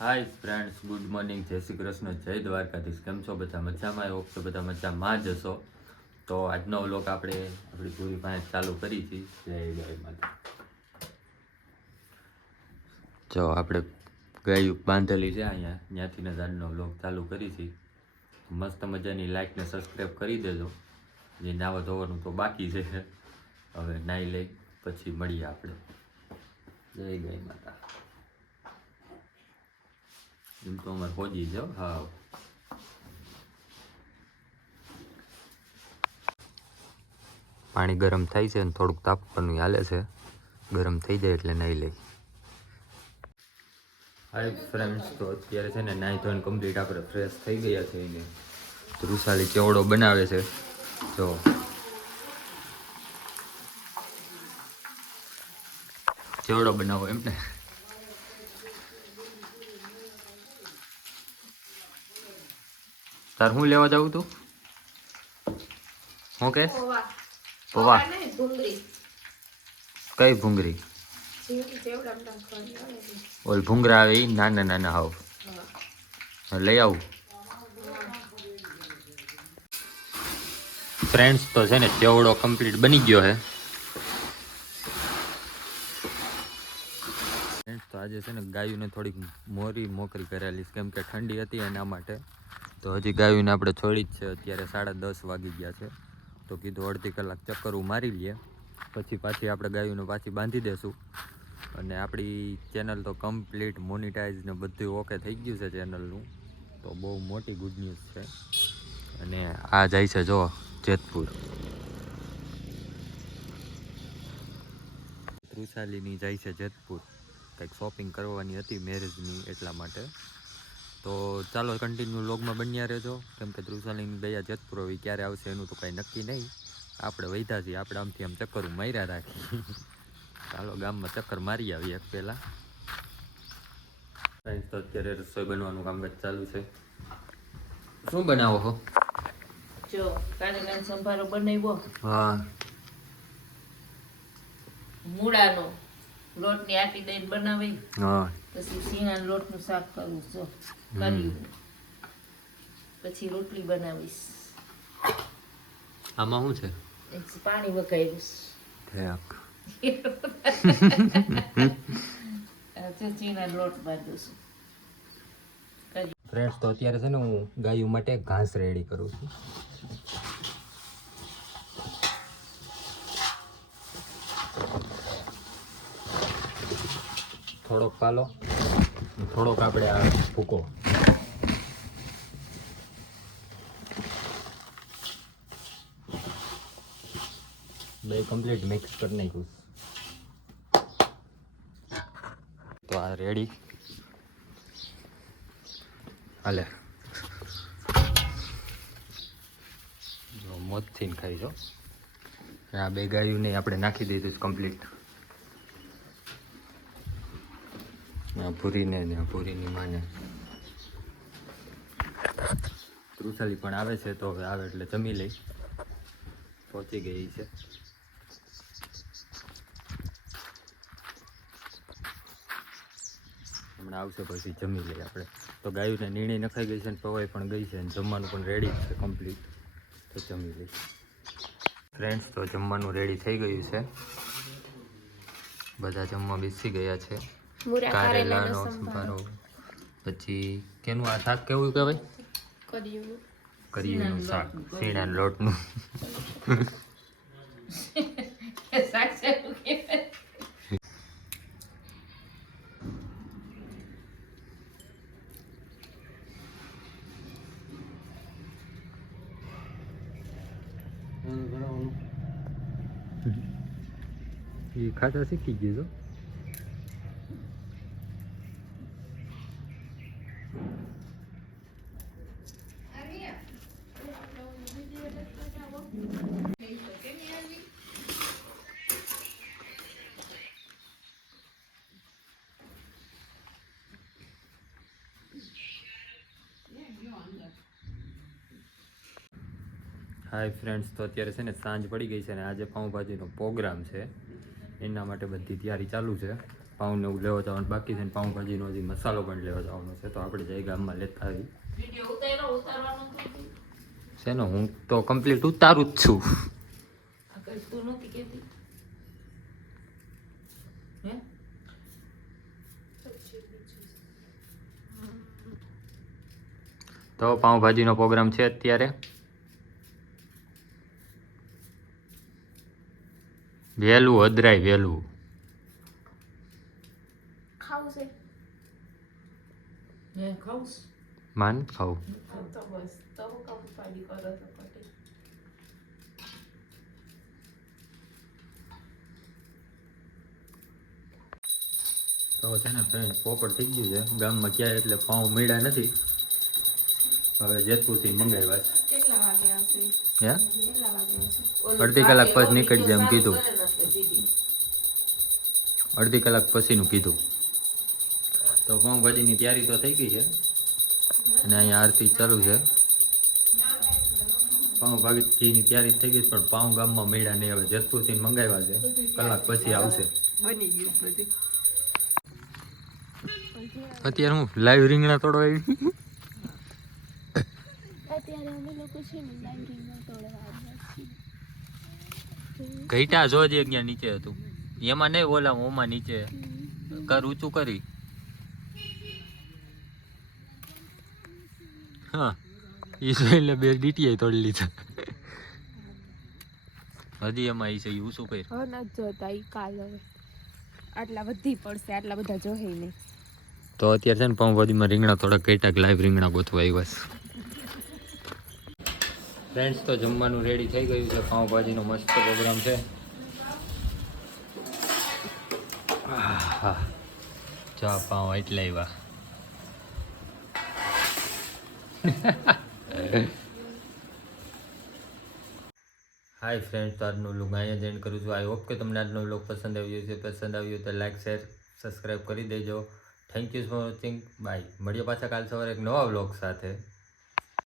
Hi friends, good morning, જય શ્રી કૃષ્ણ, જય દ્વારકાધીશ. કેમ છો બધા? મજામાં? એ વખતે બધા મજામાં જ હશો. તો આજનો વ્લોગ આપણે આપણી પૂરી પાસે ચાલુ કરી છે. જય ગાય માતા. જો આપણે ગાયું બાંધેલી છે અહીંયા, ત્યાંથી જ આજનો વ્લોગ ચાલુ કરી છે. મસ્ત મજાની લાઈક ને સબસ્ક્રાઈબ કરી દેજો. જે નાવા ધોવાનું તો બાકી છે, હવે નાહી લઈ પછી મળીએ આપણે. જય ગાય માતા. એમ તો અમારે હોજી જાઓ. હા, પાણી ગરમ થાય છે અને થોડુંક તાપવાનું હાલે છે. ગરમ થઈ જાય એટલે નાહી લઈ. હાય ફ્રેન્ડ્સ, તો અત્યારે છે ને નાહી ધોઈને કમ્પ્લીટ આપણે ફ્રેશ થઈ ગયા છે. એને રૂસાલી ચેવડો બનાવે છે. જો ચેવડો બનાવો એમને. તાર હું લેવા જાઉં તું? હું કે પૌવા? કઈ ભૂંગળી? ઓલ ભૂંગરા આવે નાના નાના હાવ લઈ આવું. ફ્રેન્ડ્સ, તો છે ને ચેવડો કમ્પ્લીટ બની ગયો છે. ફ્રેન્ડ્સ, તો આજે છે ને ગાયોને થોડીક મોકરી કરેલી કેમ કે ઠંડી હતી એના માટે. તો હજી ગાયોને આપણે છોડી જ છે. અત્યારે 10:30 વાગી ગયા છે. તો કીધું અડધી કલાક ચક્કરું મારી લઈએ, પછી પાછી આપણે ગાયોને પાછી બાંધી દેશું. અને આપણી ચેનલ તો કમ્પ્લીટ મોનિટાઈઝ ને બધું ઓકે થઈ ગયું છે ચેનલનું. તો બહુ મોટી ગુડ ન્યૂઝ છે. અને આ જાય છે જો જેતપુર. ત્રુસાલીની જાય છે જેતપુર, કંઈક શોપિંગ કરવાની હતી મેરેજની, એટલા માટે. તો ચાલો કન્ટિન્યુ વ્લોગમાં બન્યા રહેજો. કેમ કે ત્રુસાલીની ગયા જેતપુર, હવે ક્યારે આવશે એનું તો કાંઈ નક્કી નહીં. આપણે વૈધા છીએ, આપણે આમથી આમ ચક્કર માર્યા રાખી. ચાલો ગામમાં ચક્કર મારી આવીએ પહેલાં. તો અત્યારે રસોઈ બનવાનું કામકાજ ચાલુ છે. શું બનાવો છો? જો કારેલાનો સંભારો બનાવ્યો. હા, મૂળાનો લોટની આટી દઈને બનાવી. હા, પછી સીણાના લોટનું શાક કરવું જો કર્યું. પછી રોટલી બનાવીશ. આમાં શું છે? પાણી વઘારીશ. સીણાનો લોટ બાંધું છું. ફ્રેન્ડ્સ, તો અત્યારે છે ને હું ગાયું માટે ઘાસ રેડી કરું છું. થોડોક પાલો, થોડોક આપણે આ ભૂકો. બે કમ્પ્લીટ મિક્સ કરી નાખ્યું. તો આ રેડી હાલે. મોજથી ખાઈ જો. આ બે ગાયું ને આપણે નાખી દીધું કમ્પ્લીટ. પૂરીને ને પૂરીની માને. ત્રુસાલી પણ આવે છે, તો હવે આવે એટલે જમી લઈ. પહોંચી ગઈ છે. હમણાં આવશે પછી જમી લઈએ આપણે. તો ગાયોને નીણી નખાઈ ગઈ છે ને પવાઈ પણ ગઈ છે અને જમવાનું પણ રેડી છે કમ્પ્લીટ. તો જમી લઈ. ફ્રેન્ડ્સ, તો જમવાનું રેડી થઈ ગયું છે. બધા જમવા બેસી ગયા છે. કારેલાનો સંભારો, પછી કેનું આ શાક કેવું કહેવાય? કર્યુંનું શાક, સીણાના લોટનું. એ ખાતા શીખી ગયું. હાય ફ્રેન્ડ્સ, તો અત્યારે છે ને સાંજ પડી ગઈ છે અને આજે પાઉંભાજીનો પ્રોગ્રામ છે. એના માટે બધી તૈયારી ચાલુ છે. પાઉંને એવું લેવા જવાનું બાકી છે ને પાઉંભાજીનો હજી મસાલો પણ લેવા જવાનો છે તો આપણે જઈ ગામમાં લેતા આવી વિડિયો ઉતારવાનું થતું શેનો હું તો કમ્પ્લીટ ઉતારું જ છું આ કઈ તું નથી કહેતી હે તો પાઉંભાજીનો પ્રોગ્રામ છે અત્યારે વહેલું અદરાય વહેલું ખાવું છે હે ખાઉસ માન ખાવું તો બસ તો હું કામ પાડી કરો તો પટી તો છે ને ફ્રેન્ડ પોપટ થઈ ગયું છે ગામમાં ક્યાંય એટલે પાઉં મળ્યા નથી હવે જેતપુરથી મંગાવ્યા કેટલા વાગે આવશે છે હે કેટલા વાગે આવશે અડધી કલાક પછી નીકળી જાય એમ કીધું અડધી કલાક પછીનું કીધું તો પાઉંભાજીની તૈયારી તો થઈ ગઈ છે અને અહીંયા આરતી ચાલુ છે પાઉંભાજીની તૈયારી થઈ ગઈ છે પણ પાઉં ગામમાં મળ્યા નહીં હવે જેતપુરથી મંગાવ્યા છે કલાક પછી આવશે બની ગયું બધી અત્યારે હું લાઈવ રીંગણા તોડવા આવી અત્યારે અમે લોકો છે ને લાઈબ્રેરીમાં તોડવા આવ્યા છીએ ઘઈટા જોજે અહીંયા નીચે હતું એમાં નહીં ઓલા ઓમાં નીચે કર ઊંચું કરી હા ઈ એટલે બે ડીટીઆઈ તોડી લીધા હજી એમાં ઈ છે ઈ ઊંચું કરી હવે નથી જોતા ઈ કાલ હવે આટલા વધી પડશે આટલા બધા જોહે નહીં તો અત્યારે છે ને પાઉંભાજીમાં રીંગણા થોડા ઘઈટા લાઈવ રીંગણા ગોતવા આવ્યા છે ફ્રેન્ડ્સ તો જમવાનું રેડી થઈ ગયું છે પાઉંભાજીનો મસ્ત પ્રોગ્રામ છે ચા પાઉં એટલે આવ્યા હાય ફ્રેન્ડ્સ તો આજનો વ્લોગ અહીંયા જ એન્ડ કરું છું આઈ હોપ કે તમને આજનો વ્લોગ પસંદ આવ્યો છે પસંદ આવ્યો તો લાઈક શેર સબસ્ક્રાઈબ કરી દેજો thank you for watching bye મળીએ પાછા કાલ સવારે એક નવા વ્લોગ સાથે